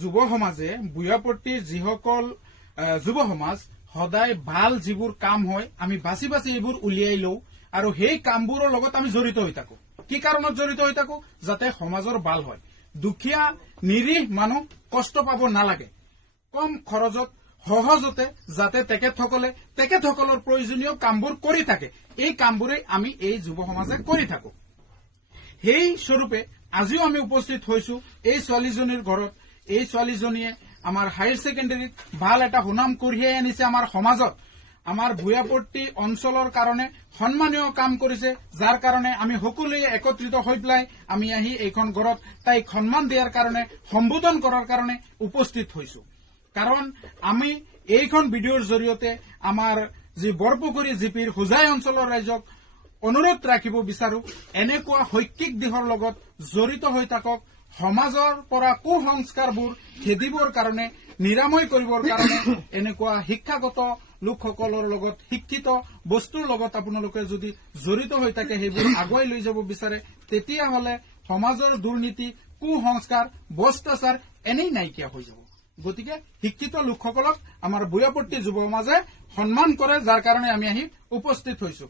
যুৱ সমাজে বুয়াপট্টিৰ যিসকল যুৱ সমাজ সদায় ভাল যিবোৰ কাম হয় আমি বাছি বাছি এইবোৰ উলিয়াই লওঁ আৰু সেই কামবোৰৰ লগত আমি জড়িত হৈ থাকো। কি কাৰণত জড়িত হৈ থাকো? যাতে সমাজৰ ভাল হয়, দুখীয়া নিৰীহ মানুহ কষ্ট পাব নালাগে, কম খৰচত সহজতে যাতে তেখেতসকলৰ প্ৰয়োজনীয় কামবোৰ কৰি থাকে, এই কামবোৰে আমি এই যুৱ সমাজে কৰি থাকো। সেই স্বৰূপে আজিও আমি উপস্থিত হৈছো এই ছোৱালীজনীৰ ঘৰত। এই ছোৱালীজনীয়ে আমাৰ হায়াৰ ছেকেণ্ডাৰীত ভাল এটা সুনাম কঢ়িয়াই আনিছে আমাৰ সমাজত, আমাৰ বুয়াপট্টি অঞ্চলৰ কাৰণে সন্মানীয় কাম কৰিছে, যাৰ কাৰণে আমি সকলোৱে একত্ৰিত হৈ পেলাই আমি আহি এইখন ঘৰত তাইক সন্মান দিয়াৰ কাৰণে, সম্বোধন কৰাৰ কাৰণে উপস্থিত হৈছো। কাৰণ আমি এইখন ভিডিঅ'ৰ জৰিয়তে আমাৰ যি বৰপুখুৰী জিপিৰ হোজাই অঞ্চলৰ ৰাইজক অনুৰোধ ৰাখিব বিচাৰো, এনেকুৱা শৈক্ষিক দিশৰ লগত জড়িত হৈ থাকক, সমাজৰ পৰা কুসংস্কাৰবোৰ খেদিবৰ কাৰণে, নিৰাময় কৰিবৰ কাৰণে এনেকুৱা শিক্ষাগত লোকসকলৰ লগত, শিক্ষিত বস্তুৰ লগত আপোনালোকে যদি জড়িত হৈ থাকে, সেইবোৰ আগুৱাই লৈ যাব বিচাৰে, তেতিয়াহ'লে সমাজৰ দুৰ্নীতি, কুসংস্কাৰ, ভ্ৰষ্টাচাৰ এনেই নাইকিয়া হৈ যাব। গতিকে শিক্ষিত লোকসকলক আমাৰ বুয়াপট্টি যুৱ সমাজে সন্মান কৰে, যাৰ কাৰণে আমি আহি উপস্থিত হৈছো।